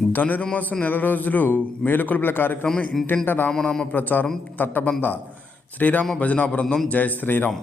ధనుర్మాసం నెల రోజులు మేలుకొలుపుల కార్యక్రమం ఇంటింట రామనామ ప్రచారం తట్టబంద శ్రీరామ భజనా బృందం జై శ్రీరామ్.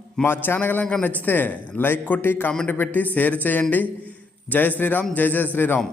మా ఛానల్ కనుక నచ్చితే లైక్ కొట్టి కామెంట్ పెట్టి షేర్ చేయండి. జై శ్రీరామ్ జై జై శ్రీరామ్.